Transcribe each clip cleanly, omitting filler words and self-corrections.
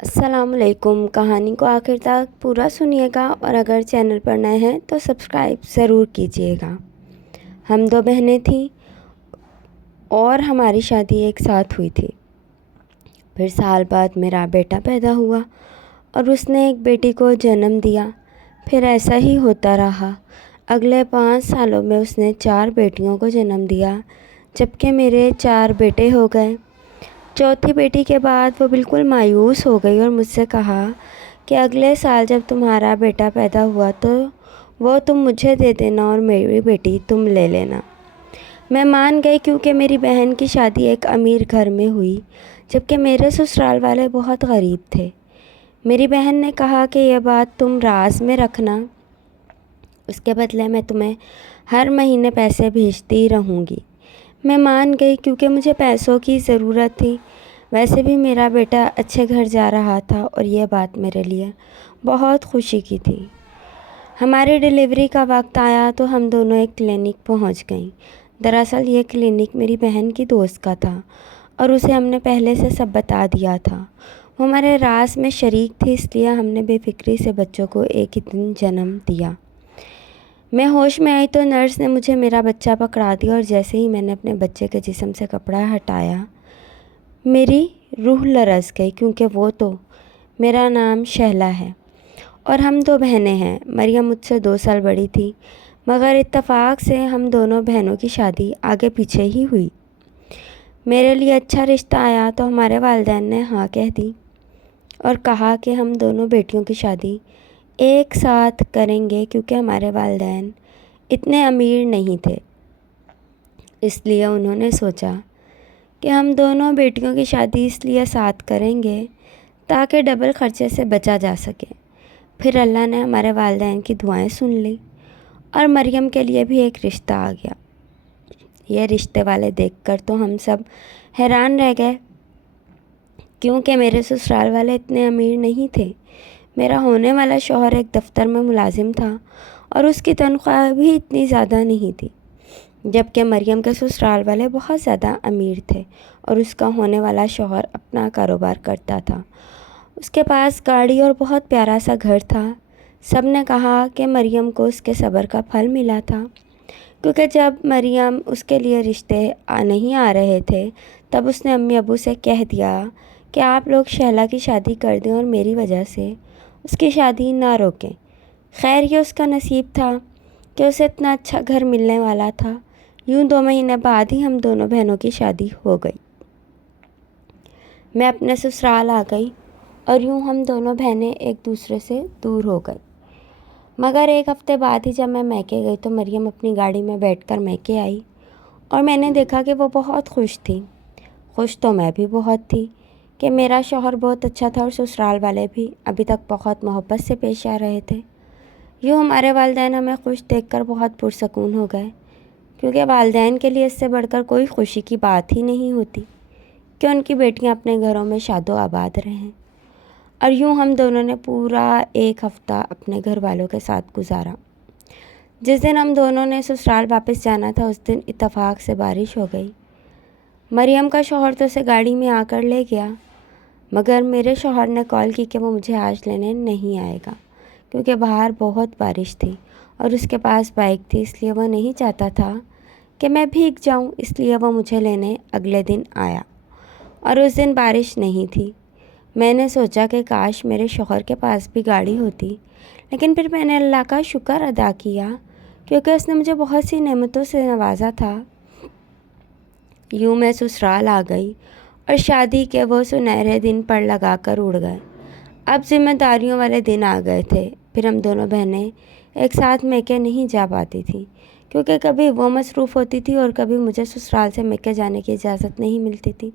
السلام علیکم۔ کہانی کو آخر تک پورا سنیے گا اور اگر چینل پر نئے ہیں تو سبسکرائب ضرور کیجیے گا۔ ہم دو بہنیں تھیں اور ہماری شادی ایک ساتھ ہوئی تھی۔ پھر سال بعد میرا بیٹا پیدا ہوا اور اس نے ایک بیٹی کو جنم دیا۔ پھر ایسا ہی ہوتا رہا۔ اگلے 5 سالوں میں اس نے 4 بیٹیوں کو جنم دیا، جبکہ میرے 4 بیٹے ہو گئے۔ چوتھی بیٹی کے بعد وہ بالکل مایوس ہو گئی اور مجھ سے کہا کہ اگلے سال جب تمہارا بیٹا پیدا ہوا تو وہ تم مجھے دے دینا اور میری بیٹی تم لے لینا۔ میں مان گئی کیونکہ میری بہن کی شادی ایک امیر گھر میں ہوئی، جبکہ میرے سسرال والے بہت غریب تھے۔ میری بہن نے کہا کہ یہ بات تم راز میں رکھنا، اس کے بدلے میں تمہیں ہر مہینے پیسے بھیجتی رہوں گی۔ میں مان گئی کیونکہ مجھے پیسوں کی ضرورت تھی۔ ویسے بھی میرا بیٹا اچھے گھر جا رہا تھا اور یہ بات میرے لیے بہت خوشی کی تھی۔ ہماری ڈیلیوری کا وقت آیا تو ہم دونوں ایک کلینک پہنچ گئیں۔ دراصل یہ کلینک میری بہن کی دوست کا تھا اور اسے ہم نے پہلے سے سب بتا دیا تھا۔ وہ ہمارے راز میں شریک تھی، اس لیے ہم نے بے فکری سے بچوں کو ایک ہی دن جنم دیا۔ میں ہوش میں آئی تو نرس نے مجھے میرا بچہ پکڑا دیا اور جیسے ہی میں نے اپنے بچے کے جسم سے کپڑا ہٹایا، میری روح لرز گئی کیونکہ وہ تو میرا نام شہلا ہے اور ہم 2 بہنیں ہیں۔ مریم مجھ سے 2 سال بڑی تھی، مگر اتفاق سے ہم دونوں بہنوں کی شادی آگے پیچھے ہی ہوئی۔ میرے لیے اچھا رشتہ آیا تو ہمارے والدین نے ہاں کہہ دی اور کہا کہ ہم دونوں بیٹیوں کی شادی ایک ساتھ کریں گے، کیونکہ ہمارے والدین اتنے امیر نہیں تھے۔ اس لیے انہوں نے سوچا کہ ہم دونوں بیٹیوں کی شادی اس لیے ساتھ کریں گے تاکہ ڈبل خرچے سے بچا جا سکے۔ پھر اللہ نے ہمارے والدین کی دعائیں سن لی اور مریم کے لیے بھی ایک رشتہ آ گیا۔ یہ رشتے والے دیکھ کر تو ہم سب حیران رہ گئے، کیونکہ میرے سسرال والے اتنے امیر نہیں تھے۔ میرا ہونے والا شوہر ایک دفتر میں ملازم تھا اور اس کی تنخواہ بھی اتنی زیادہ نہیں تھی، جبکہ مریم کے سسرال والے بہت زیادہ امیر تھے اور اس کا ہونے والا شوہر اپنا کاروبار کرتا تھا۔ اس کے پاس گاڑی اور بہت پیارا سا گھر تھا۔ سب نے کہا کہ مریم کو اس کے صبر کا پھل ملا تھا، کیونکہ جب مریم اس کے لیے رشتے نہیں آ رہے تھے تب اس نے امی ابو سے کہہ دیا کہ آپ لوگ شہلا کی شادی کر دیں اور میری وجہ سے اس کی شادی نہ روکیں۔ خیر یہ اس کا نصیب تھا کہ اسے اتنا اچھا گھر ملنے والا تھا۔ یوں 2 مہینے بعد ہی ہم دونوں بہنوں کی شادی ہو گئی۔ میں اپنے سسرال آ گئی اور یوں ہم دونوں بہنیں ایک دوسرے سے دور ہو گئی۔ مگر 1 ہفتے بعد ہی جب میں میکے گئی تو مریم اپنی گاڑی میں بیٹھ کر میکے آئی اور میں نے دیکھا کہ وہ بہت خوش تھی۔ خوش تو میں بھی بہت تھی کہ میرا شوہر بہت اچھا تھا اور سسرال والے بھی ابھی تک بہت محبت سے پیش آ رہے تھے۔ یوں ہمارے والدین ہمیں خوش دیکھ کر بہت پرسکون ہو گئے، کیونکہ والدین کے لیے اس سے بڑھ کر کوئی خوشی کی بات ہی نہیں ہوتی کہ ان کی بیٹیاں اپنے گھروں میں شاد و آباد رہیں۔ اور یوں ہم دونوں نے پورا 1 ہفتہ اپنے گھر والوں کے ساتھ گزارا۔ جس دن ہم دونوں نے سسرال واپس جانا تھا اس دن اتفاق سے بارش ہو گئی۔ مریم کا شوہر تو اسے گاڑی میں آ کر لے گیا، مگر میرے شوہر نے کال کی کہ وہ مجھے آج لینے نہیں آئے گا، کیونکہ باہر بہت بارش تھی اور اس کے پاس بائک تھی، اس لیے وہ نہیں چاہتا تھا کہ میں بھیگ جاؤں، اس لیے وہ مجھے لینے اگلے دن آیا اور اس دن بارش نہیں تھی۔ میں نے سوچا کہ کاش میرے شوہر کے پاس بھی گاڑی ہوتی، لیکن پھر میں نے اللہ کا شکر ادا کیا کیونکہ اس نے مجھے بہت سی نعمتوں سے نوازا تھا۔ یوں میں سسرال آ گئی اور شادی کے وہ سنہرے دن پر لگا کر اڑ گئے۔ اب ذمہ داریوں والے دن آ گئے تھے۔ پھر ہم دونوں بہنیں ایک ساتھ میکے نہیں جا پاتی تھیں، کیونکہ کبھی وہ مصروف ہوتی تھی اور کبھی مجھے سسرال سے میکے جانے کی اجازت نہیں ملتی تھی۔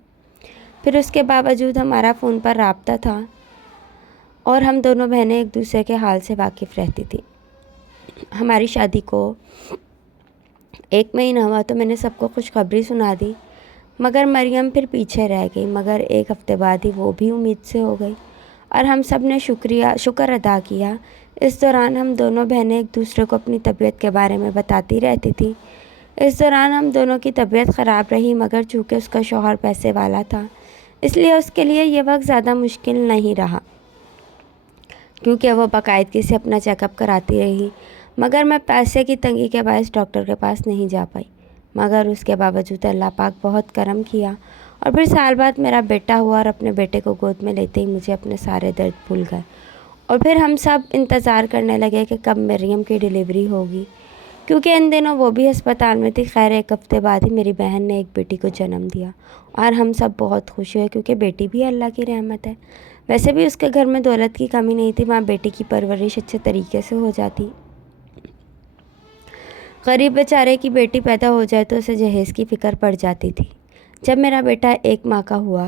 پھر اس کے باوجود ہمارا فون پر رابطہ تھا اور ہم دونوں بہنیں ایک دوسرے کے حال سے واقف رہتی تھیں۔ ہماری شادی کو 1 مہینہ ہوا تو میں نے سب کو خوشخبری سنا دی، مگر مریم پھر پیچھے رہ گئی۔ مگر 1 ہفتے بعد ہی وہ بھی امید سے ہو گئی اور ہم سب نے شکر ادا کیا۔ اس دوران ہم دونوں بہنیں ایک دوسرے کو اپنی طبیعت کے بارے میں بتاتی رہتی تھیں۔ اس دوران ہم دونوں کی طبیعت خراب رہی، مگر چونکہ اس کا شوہر پیسے والا تھا اس لیے اس کے لیے یہ وقت زیادہ مشکل نہیں رہا، کیونکہ وہ باقاعدگی سے اپنا چیک اپ کراتی رہی، مگر میں پیسے کی تنگی کے باعث ڈاکٹر کے پاس نہیں جا پائی۔ مگر اس کے باوجود اللہ پاک بہت کرم کیا، اور پھر سال بعد میرا بیٹا ہوا، اور اپنے بیٹے کو گود میں لیتے ہی مجھے اپنے سارے درد بھول گئے، اور پھر ہم سب انتظار کرنے لگے کہ کب مریم کی ڈیلیوری ہوگی، کیونکہ ان دنوں وہ بھی ہسپتال میں تھی۔ خیر 1 ہفتے بعد ہی میری بہن نے ایک بیٹی کو جنم دیا، اور ہم سب بہت خوش ہوئے، کیونکہ بیٹی بھی اللہ کی رحمت ہے۔ ویسے بھی اس کے گھر میں دولت کی کمی نہیں تھی، وہاں بیٹی کی پرورش اچھے طریقے سے ہو جاتی۔ غریب بیچارے کی بیٹی پیدا ہو جائے تو اسے جہیز کی فکر پڑ جاتی تھی۔ جب میرا بیٹا 1 ماہ کا ہوا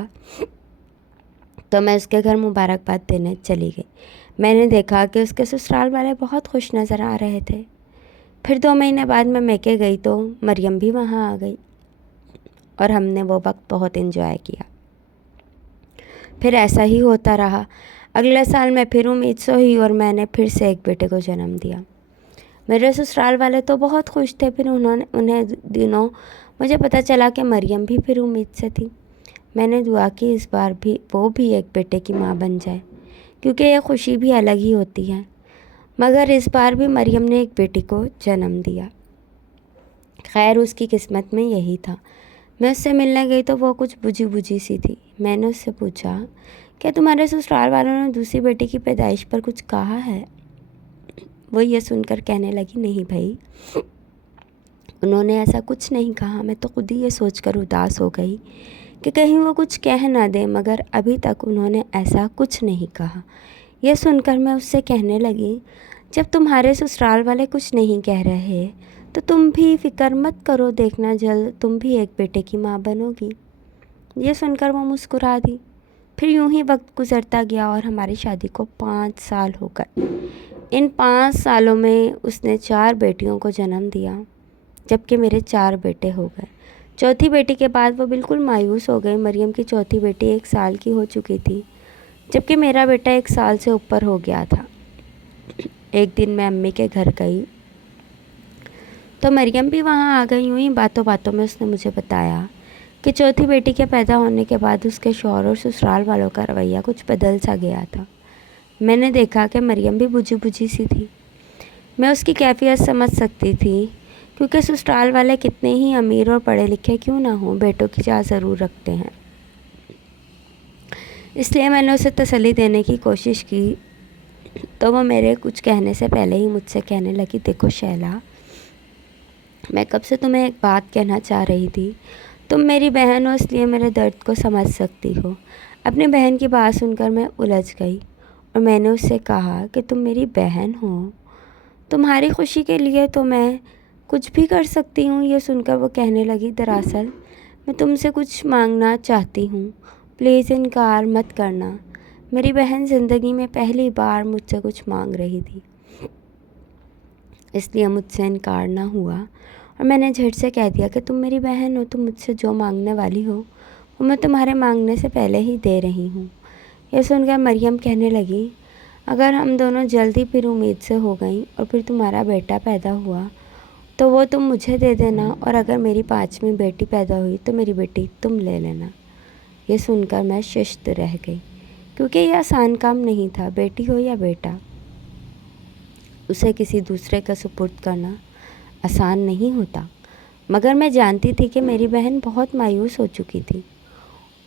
تو میں اس کے گھر مبارکباد دینے چلی گئی۔ میں نے دیکھا کہ اس کے سسرال والے بہت خوش نظر آ رہے تھے۔ پھر 2 مہینے بعد میں میکے گئی تو مریم بھی وہاں آ گئی، اور ہم نے وہ وقت بہت انجوائے کیا۔ پھر ایسا ہی ہوتا رہا۔ اگلے سال میں پھر امید سے ہوئی، اور میں نے پھر سے ایک بیٹے کو جنم دیا۔ میرے سسرال والے تو بہت خوش تھے۔ پھر انہیں دنوں مجھے پتہ چلا کہ مریم بھی پھر امید سے تھی۔ میں نے دعا کی اس بار بھی وہ بھی ایک بیٹے کی ماں بن جائے، کیونکہ یہ خوشی بھی الگ ہی ہوتی ہے۔ مگر اس بار بھی مریم نے ایک بیٹی کو جنم دیا۔ خیر اس کی قسمت میں یہی تھا۔ میں اس سے ملنے گئی تو وہ کچھ بجھی بجھی سی تھی۔ میں نے اس سے پوچھا کہ تمہارے سسرال والوں نے دوسری بیٹی کی پیدائش پر کچھ کہا ہے؟ وہ یہ سن کر کہنے لگی، نہیں بھائی، انہوں نے ایسا کچھ نہیں کہا۔ میں تو خود ہی یہ سوچ کر اداس ہو گئی کہ کہیں وہ کچھ کہہ نہ دیں، مگر ابھی تک انہوں نے ایسا کچھ نہیں کہا۔ یہ سن کر میں اس سے کہنے لگی، جب تمہارے سسرال والے کچھ نہیں کہہ رہے تو تم بھی فکر مت کرو، دیکھنا جلد تم بھی ایک بیٹے کی ماں بنو گی۔ یہ سن کر وہ مسکرا دی۔ پھر یوں ہی وقت گزرتا گیا، اور ہماری شادی کو 5 سال ہو گئے۔ ان 5 سالوں میں اس نے 4 بیٹیوں کو جنم دیا، جبکہ میرے 4 بیٹے ہو گئے۔ چوتھی بیٹی کے بعد وہ بالکل مایوس ہو گئی۔ مریم کی چوتھی بیٹی 1 سال کی ہو چکی تھی، جبکہ میرا بیٹا 1 سال سے اوپر ہو گیا تھا۔ ایک دن میں امی کے گھر گئی تو مریم بھی وہاں آ گئی۔ یوں ہی باتوں باتوں میں اس نے مجھے بتایا کہ چوتھی بیٹی کے پیدا ہونے کے بعد اس کے شوہر اور سسرال والوں کا رویہ کچھ بدل سا گیا تھا۔ میں نے دیکھا کہ مریم بھی بجھی بجھی سی تھی۔ میں اس کی کیفیت سمجھ سکتی تھی، کیونکہ سسرال والے کتنے ہی امیر اور پڑھے لکھے کیوں نہ ہوں، بیٹوں کی چاہ ضرور رکھتے ہیں۔ اس لیے میں نے اسے تسلی دینے کی کوشش کی تو وہ میرے کچھ کہنے سے پہلے ہی مجھ سے کہنے لگی، دیکھو شیلا، میں کب سے تمہیں ایک بات کہنا چاہ رہی تھی۔ تم میری بہن ہو، اس لیے میرے درد کو سمجھ سکتی ہو۔ اپنی بہن کی بات سن کر میں الجھ گئی، اور میں نے اس سے کہا کہ تم میری بہن ہو، تمہاری خوشی کے لیے تو میں کچھ بھی کر سکتی ہوں۔ یہ سن کر وہ کہنے لگی، دراصل میں تم سے کچھ مانگنا چاہتی ہوں، پلیز انکار مت کرنا۔ میری بہن زندگی میں پہلی بار مجھ سے کچھ مانگ رہی تھی، اس لیے مجھ سے انکار نہ ہوا، اور میں نے جھٹ سے کہہ دیا کہ تم میری بہن ہو، تم مجھ سے جو مانگنے والی ہو وہ میں تمہارے مانگنے سے پہلے ہی دے رہی ہوں۔ یہ سن کر مریم کہنے لگی، اگر ہم دونوں جلدی پھر امید سے ہو گئیں اور پھر تمہارا بیٹا پیدا ہوا تو وہ تم مجھے دے دینا، اور اگر میری 5ویں بیٹی پیدا ہوئی تو میری بیٹی تم لے لینا۔ یہ سن کر میں ششت رہ گئی، کیونکہ یہ آسان کام نہیں تھا۔ بیٹی ہو یا بیٹا، اسے کسی دوسرے کا سپرد کرنا آسان نہیں ہوتا۔ مگر میں جانتی تھی کہ میری بہن بہت مایوس ہو چکی تھی،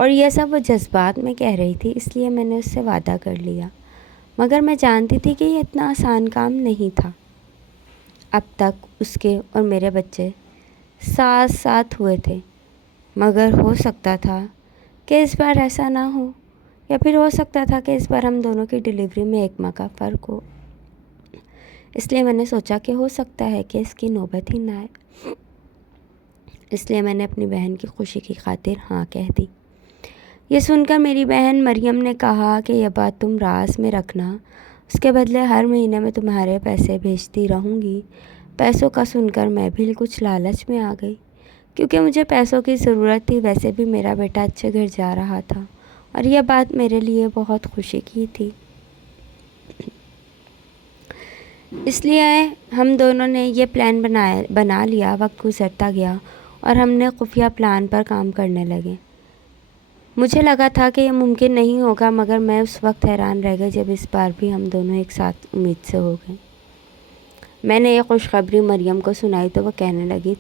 اور یہ سب وہ جذبات میں کہہ رہی تھی، اس لیے میں نے اس سے وعدہ کر لیا۔ مگر میں جانتی تھی کہ یہ اتنا آسان کام نہیں تھا۔ اب تک اس کے اور میرے بچے ساتھ ساتھ ہوئے تھے، مگر ہو سکتا تھا کہ اس بار ایسا نہ ہو، یا پھر ہو سکتا تھا کہ اس بار ہم دونوں کی ڈیلیوری میں 1 ماہ کا فرق ہو۔ اس لیے میں نے سوچا کہ ہو سکتا ہے کہ اس کی نوبت ہی نہ آئے، اس لیے میں نے اپنی بہن کی خوشی کی خاطر ہاں کہہ دی۔ یہ سن کر میری بہن مریم نے کہا کہ یہ بات تم راز میں رکھنا، اس کے بدلے ہر مہینے میں تمہارے پیسے بھیجتی رہوں گی۔ پیسوں کا سن کر میں بھی کچھ لالچ میں آ گئی، کیونکہ مجھے پیسوں کی ضرورت تھی۔ ویسے بھی میرا بیٹا اچھے گھر جا رہا تھا، اور یہ بات میرے لیے بہت خوشی کی تھی۔ اس لیے ہم دونوں نے یہ پلان بنا لیا۔ وقت گزرتا گیا اور ہم نے خفیہ پلان پر کام کرنے لگے۔ مجھے لگا تھا کہ یہ ممکن نہیں ہوگا، مگر میں اس وقت حیران رہ گئی جب اس بار بھی ہم دونوں ایک ساتھ امید سے ہو گئے۔ میں نے یہ خوشخبری مریم کو سنائی تو وہ کہنے لگی،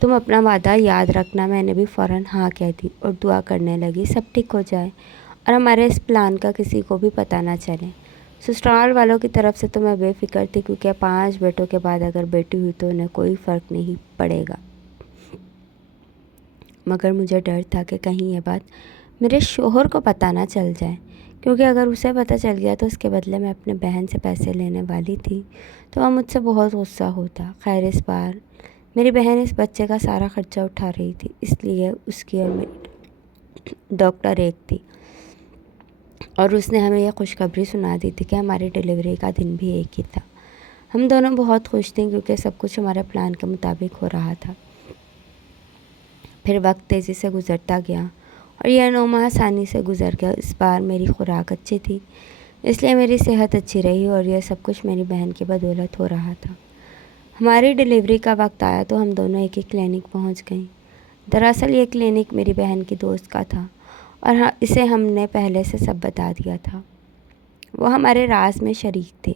تم اپنا وعدہ یاد رکھنا۔ میں نے بھی فوراً ہاں کہہ دی اور دعا کرنے لگی سب ٹھیک ہو جائے اور ہمارے اس پلان کا کسی کو بھی پتہ نہ چلے۔ سسرال والوں کی طرف سے تو میں بے فکر تھی، کیونکہ 5 بیٹوں کے بعد اگر بیٹی ہوئی تو انہیں کوئی فرق نہیں پڑے گا، مگر مجھے ڈر تھا کہ کہیں یہ بات میرے شوہر کو پتہ نہ چل جائے، کیونکہ اگر اسے پتہ چل گیا تو اس کے بدلے میں اپنے بہن سے پیسے لینے والی تھی تو وہ مجھ سے بہت غصہ ہوتا۔ خیر، اس بار میری بہن اس بچے کا سارا خرچہ اٹھا رہی تھی، اس لیے اس کی اور میری ڈاکٹر ایک تھی، اور اس نے ہمیں یہ خوشخبری سنا دی تھی کہ ہماری ڈیلیوری کا دن بھی ایک ہی تھا۔ ہم دونوں بہت خوش تھیں کیونکہ سب کچھ ہمارے پلان کے مطابق ہو رہا تھا۔ پھر وقت تیزی سے گزرتا گیا اور یہ 9 ماہ آسانی سے گزر گیا۔ اس بار میری خوراک اچھی تھی، اس لیے میری صحت اچھی رہی اور یہ سب کچھ میری بہن کی بدولت ہو رہا تھا۔ ہماری ڈیلیوری کا وقت آیا تو ہم دونوں ایک ہی کلینک پہنچ گئیں۔ دراصل یہ کلینک میری بہن کی دوست کا تھا اور اسے ہم نے پہلے سے سب بتا دیا تھا۔ وہ ہمارے راز میں شریک تھے،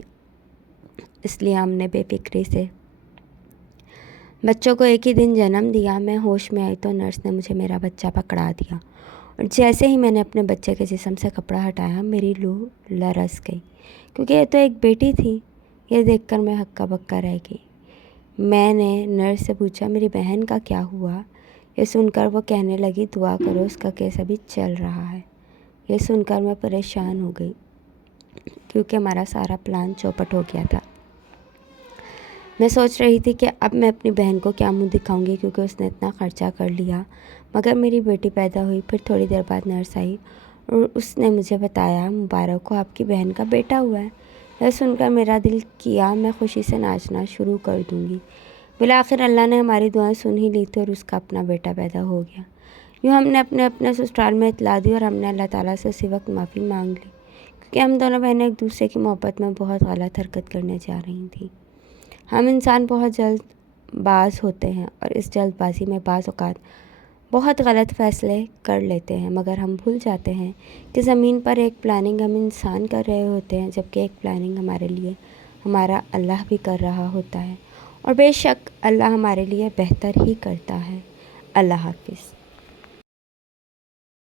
اس لیے ہم نے بے فکری سے بچوں کو ایک ہی دن جنم دیا۔ میں ہوش میں آئی تو نرس نے مجھے میرا بچہ پکڑا دیا اور جیسے ہی میں نے اپنے بچے کے جسم سے کپڑا ہٹایا میری لو لرز گئی، کیونکہ یہ تو ایک بیٹی تھی۔ یہ دیکھ کر میں ہکا بکا رہ گئی۔ میں نے نرس سے پوچھا میری بہن کا کیا ہوا؟ یہ سن کر وہ کہنے لگی دعا کرو، اس کا کیس ابھی چل رہا ہے۔ یہ سن کر میں پریشان ہو گئی کیونکہ ہمارا سارا پلان چوپٹ ہو گیا تھا۔ میں سوچ رہی تھی کہ اب میں اپنی بہن کو کیا منہ دکھاؤں گی، کیونکہ اس نے اتنا خرچہ کر لیا۔ مگر میری بیٹی پیدا ہوئی۔ پھر تھوڑی دیر بعد نرس آئی اور اس نے مجھے بتایا مبارک ہو، آپ کی بہن کا بیٹا ہوا ہے۔ یہ سن کر میرا دل کیا میں خوشی سے ناچنا شروع کر دوں گی۔ بالآخر اللہ نے ہماری دعائیں سن ہی لی تھی اور اس کا اپنا بیٹا پیدا ہو گیا۔ یوں ہم نے اپنے سسرال میں اطلاع دی اور ہم نے اللہ تعالیٰ سے اسی وقت معافی مانگ لی، کیونکہ ہم دونوں بہنیں ایک دوسرے کی محبت میں بہت غلط حرکت کرنے جا رہی تھیں۔ ہم انسان بہت جلد باز ہوتے ہیں اور اس جلد بازی میں بعض اوقات بہت غلط فیصلے کر لیتے ہیں، مگر ہم بھول جاتے ہیں کہ زمین پر ایک پلاننگ ہم انسان کر رہے ہوتے ہیں، جبکہ ایک پلاننگ ہمارے لیے ہمارا اللہ بھی کر رہا ہوتا ہے، اور بے شک اللہ ہمارے لیے بہتر ہی کرتا ہے۔ اللہ حافظ۔